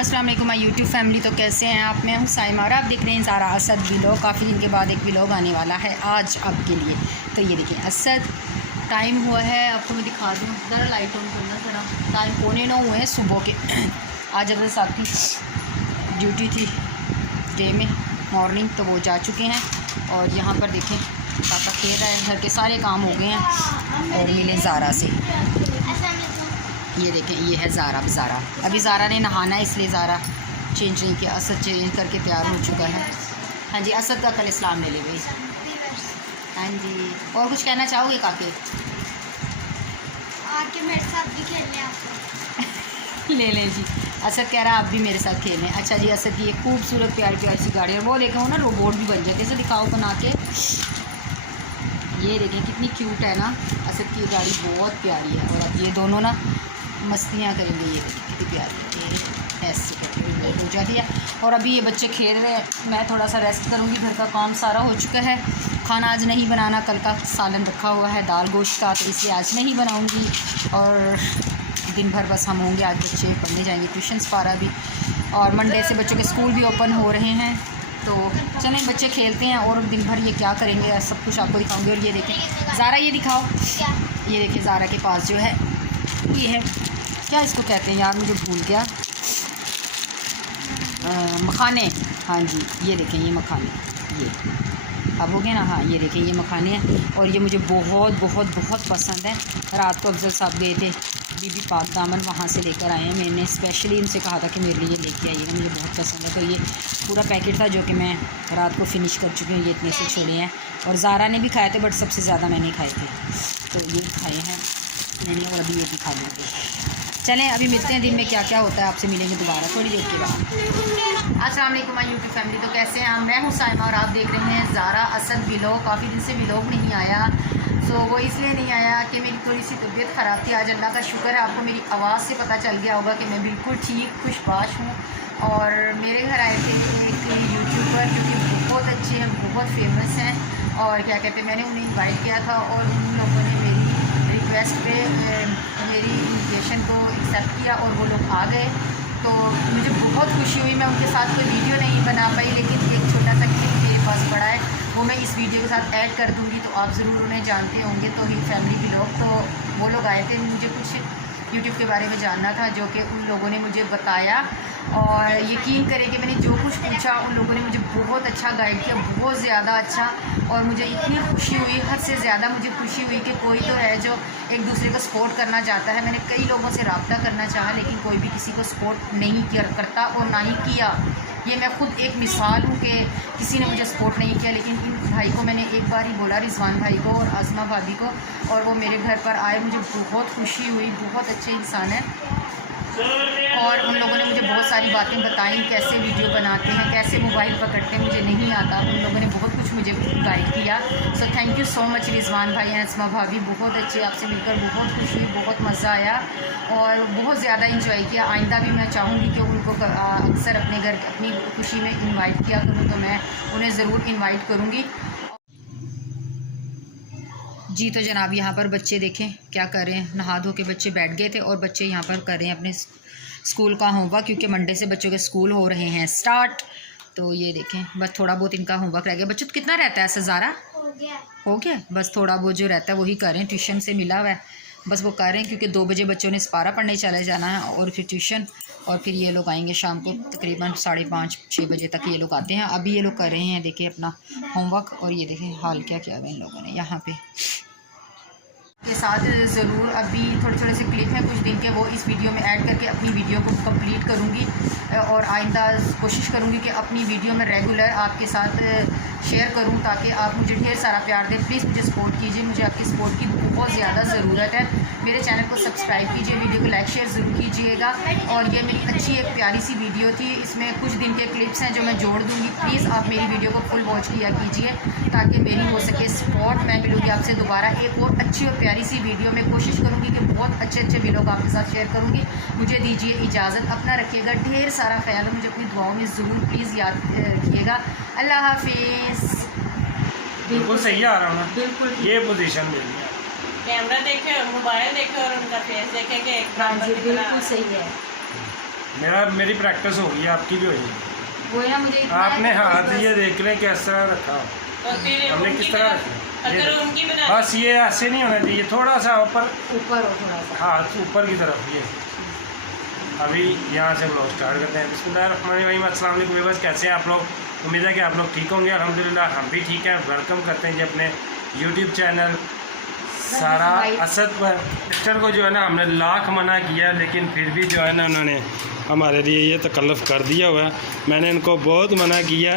अस्सलाम वालेकुम my YouTube family. तो कैसे हैं आप? मैं हूं साइमा और आप देख रहे हैं ज़ारा असद व्लॉग। काफ़ी दिन के बाद एक व्लॉग आने वाला है आज आपके लिए। तो ये देखिए असद, टाइम हुआ है, आपको मैं दिखा दूँ, ज़रा लाइट ऑन करना ज़रा। टाइम 8:45 हुए हैं सुबह के। आज अगर साथ की ड्यूटी थी डे में मॉर्निंग, तो वो जा चुके हैं। और यहाँ पर देखें पापा खेल रहे हैं, घर के सारे काम हो गए हैं। और मिले ज़ारा से, ये देखें ये है ज़ारा। अभी ज़ारा ने नहाना है, इसलिए ज़ारा चेंज नहीं किया। असद चेंज करके तैयार हो चुका है। हाँ जी, असद का कल इस्लाम ले ले भाई। हाँ जी, और कुछ कहना चाहोगे काके? आके मेरे साथ भी खेलने आप ले लें जी। असद कह रहा है आप भी मेरे साथ खेलें। अच्छा जी, असद की एक खूबसूरत प्यारी प्यारी सी गाड़ी है। वो देखो ना, रोबोट भी बन जाते, इसे दिखाओ बना के। ये देखें कितनी क्यूट है ना, असद की गाड़ी बहुत प्यारी है। और अब ये दोनों ना मस्तियाँ करेंगे। ये देखिए कितनी प्यारी है, ऐसे करके हो जाती है। और अभी ये बच्चे खेल रहे हैं, मैं थोड़ा सा रेस्ट करूँगी। घर का काम सारा हो चुका है। खाना आज नहीं बनाना, कल का सालन रखा हुआ है दाल गोश्त का, तो इसलिए आज नहीं बनाऊँगी। और दिन भर बस हम होंगे। आज बच्चे पढ़ने जाएंगे ट्यूशन्स पारा भी, और मंडे से बच्चों के स्कूल भी ओपन हो रहे हैं। तो चलें बच्चे खेलते हैं, और दिन भर ये क्या करेंगे सब कुछ आपको दिखाऊंगी। और ये देखें ज़ारा, ये दिखाओ, ये देखिए ज़ारा के पास जो है ये है, क्या इसको कहते हैं यार, मुझे भूल गया। मखाने, हाँ जी, ये देखें ये मखाने, ये अब हो गए ना। हाँ ये देखें ये मखाने हैं, और ये मुझे बहुत बहुत बहुत पसंद है। रात को अफजल साहब गए थे बीबी पाक दामन, वहाँ से लेकर आए हैं। मैंने स्पेशली इनसे कहा था कि मेरे लिए लेके आइएगा, मुझे बहुत पसंद है। तो ये पूरा पैकेट था जो कि मैं रात को फिनिश कर चुकी हूँ। ये इतने से छोड़े हैं, और ज़ारा ने भी खाए थे, बट सबसे ज़्यादा मैंने खाए थे। तो ये खाए हैं मैंने, और अभी ये भी खा लेंगे। चलें अभी मिलते हैं दिन में क्या क्या होता है, आपसे मिलेंगे दोबारा थोड़ी देर के बाद। अस्सलाम वालेकुम माय यूट्यूब फैमिली। तो कैसे हैं आप? मैं हूं साइमा और आप देख रहे हैं ज़ारा असद व्लॉग। काफ़ी दिन से व्लॉग नहीं आया, सो वो इसलिए नहीं आया कि मेरी थोड़ी सी तबीयत ख़राब थी। आज अल्लाह का शुक्र है, आपको मेरी आवाज़ से पता चल गया होगा कि मैं बिल्कुल ठीक खुशबाश हूँ। और मेरे घर आए थे एक यूट्यूबर जो कि बहुत अच्छे हैं, बहुत फेमस हैं, और क्या कहते हैं, मैंने उन्हें इन्वाइट किया था, और उन लोगों ने मेरी रिक्वेस्ट पे मेरी इन्विटेशन को एक्सेप्ट किया, और वो लोग आ गए। तो मुझे बहुत खुशी हुई। मैं उनके साथ कोई वीडियो नहीं बना पाई, लेकिन एक छोटा सा क्लिप मेरे पास पड़ा है, वो मैं इस वीडियो के साथ ऐड कर दूँगी, तो आप ज़रूर उन्हें जानते होंगे। तो ही फैमिली व्लॉग, तो वो लोग आए थे, मुझे कुछ यूट्यूब के बारे में जानना था, जो कि उन लोगों ने मुझे बताया। और यकीन करें कि मैंने जो कुछ पूछा, उन लोगों ने मुझे बहुत अच्छा गाइड किया, बहुत ज़्यादा अच्छा। और मुझे इतनी खुशी हुई, हद से ज़्यादा मुझे खुशी हुई कि कोई तो है जो एक दूसरे को सपोर्ट करना चाहता है। मैंने कई लोगों से रब्ता करना चाहा, लेकिन कोई भी किसी को सपोर्ट नहीं करता, और ना ही किया। ये मैं खुद एक मिसाल हूँ कि किसी ने मुझे सपोर्ट नहीं किया। लेकिन इन भाई को मैंने एक बार ही बोला, रिजवान भाई को और आज़मा भाभी को, और वो मेरे घर पर आए। मुझे बहुत खुशी हुई, बहुत अच्छे इंसान है। और उन लोगों ने मुझे बहुत सारी बातें बताई, कैसे वीडियो बनाते हैं, कैसे मोबाइल पकड़ते हैं, मुझे नहीं आता। उन लोगों ने बहुत कुछ मुझे गाइड किया। So thank you so much Rizwan भाई एंड आज़मा भाभी, बहुत अच्छे। आपसे मिलकर बहुत खुश हुई, बहुत मज़ा आया, और बहुत ज़्यादा इंजॉय किया। आइंदा भी मैं चाहूँगी कि उनको अक्सर अपने घर अपनी खुशी में इन्वाइट किया करूँ, तो मैं उन्हें ज़रूर इन्वाइट करूँगी जी। तो जनाब यहाँ पर बच्चे देखें क्या कर रहे हैं, नहा धो के बच्चे बैठ गए थे, और बच्चे यहाँ पर कर रहे हैं अपने स्कूल का होमवर्क, क्योंकि मंडे से बच्चों के स्कूल हो रहे हैं स्टार्ट। तो ये देखें बस थोड़ा बहुत इनका होमवर्क रह गया। बच्चों तो कितना रहता है ऐसा ज़ारा? हो गया, बस थोड़ा बहुत जो रहता है वही कर रहे हैं, ट्यूशन से मिला हुआ है, बस वो कर रहे हैं। क्योंकि 2 बजे बच्चों ने सपारा पढ़ने चले जाना है, और फिर ट्यूशन, और फिर ये लोग आएंगे शाम को तकरीबन 5:30-6 बजे तक ये लोग आते हैं। अभी ये लोग कर रहे हैं देखिए अपना होमवर्क, और ये देखें हाल क्या किया हुआ इन लोगों ने यहाँ पे के साथ। ज़रूर अभी थोड़े थोड़े से क्लिप हैं कुछ दिन के, वो इस वीडियो में ऐड करके अपनी वीडियो को कंप्लीट करूँगी, और आइंदा कोशिश करूँगी कि अपनी वीडियो में रेगुलर आपके साथ शेयर करूँ, ताकि आप मुझे ढेर सारा प्यार दें। प्लीज़ मुझे सपोर्ट कीजिए, मुझे आपकी सपोर्ट की बहुत ज़्यादा ज़रूरत है। मेरे चैनल को सब्सक्राइब कीजिए, वीडियो को लाइक शेयर ज़रूर कीजिएगा। और ये मेरी अच्छी एक प्यारी सी वीडियो थी, इसमें कुछ दिन के क्लिप्स हैं जो मैं जोड़ दूँगी। प्लीज़ आप मेरी वीडियो को फुल वॉच किया कीजिए, ताकि मेरी हो सके सपोर्ट। मैं मिलूँगी आपसे दोबारा एक और अच्छी और प्यारी सी वीडियो में। कोशिश करूँगी कि बहुत अच्छे अच्छे व्लॉग आपके साथ शेयर करूँगी। मुझे दीजिए इजाज़त, अपना रखिएगा ढेर सारा ख्याल है, मुझे अपनी दुआओं में ज़रूर प्लीज़ याद रखिएगा। अल्लाह हाफिज़। बिल्कुल सही आ रहा हूँ, बिल्कुल ये पोजीशन मेरी है। कैमरा देखे और मोबाइल देखे और उनका फेस देखे कि एक हाँ जी, बराबर बिल्कुल सही है। मेरी प्रैक्टिस हो गई है, आपकी भी होगी। वो है ना मुझे इतना है आपने कि हाथ बस- ये देख लें किस तरह रखा हो। और फिर हमने उनकी किस तरह बना- रखा अगर ये उनकी बना बस ये ऐसे नहीं होना चाहिए, थोड़ा सा ऊपर ऊपर हो थोड़ा सा। हाथ ऊपर की तरफ ये। अभी यहाँ से ब्लॉग स्टार्ट करते हैं। बिस्मिल्लाहिर्रहमानिर्रहीम। अस्सलाम वालेकुम व्यूअर्स, कैसे हैं आप लोग? उम्मीद है कि आप लोग ठीक होंगे। अल्हम्दुलिल्लाह हम भी ठीक हैं। वेलकम करते हैं जी अपने यूट्यूब चैनल सारा असद पर। सिस्टर को जो है ना हमने लाख मना किया, लेकिन फिर भी जो है ना उन्होंने हमारे लिए ये तकल्लुफ़ कर दिया हुआ है। मैंने इनको बहुत मना किया,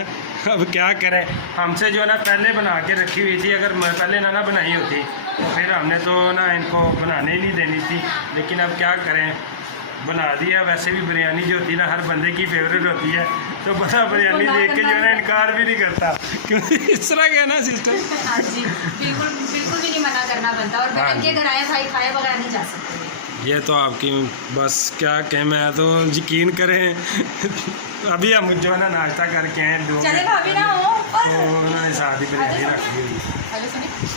अब क्या करें। हमसे जो है ना पहले बना के रखी हुई थी, अगर मैं पहले ना बनाई होती तो फिर हमने तो ना इनको बनाने ही नहीं देनी थी, लेकिन अब क्या करें, बना दिया। वैसे भी बिरयानी जो होती है ना हर बंदे की फेवरेट होती है, तो बड़ा बिरयानी देख के जो है ना इनकार भी नहीं करता, क्योंकि इस तरह का है ना सिस्टम। हाँ जी, बिल्कुल बिल्कुल भी नहीं मना करना बनता। और हाँ बिरयानी अगर आए भाई खाए बगैर नहीं जा सकते। ये तो आपकी बस क्या कहें, मैं तो यकीन करें। अभी हम जो है ना नाश्ता करके आए दो चले भाभी ना हो तो ऊपर। उन्होंने साथ ही बिरयानी रख दी। हेलो सुनिए।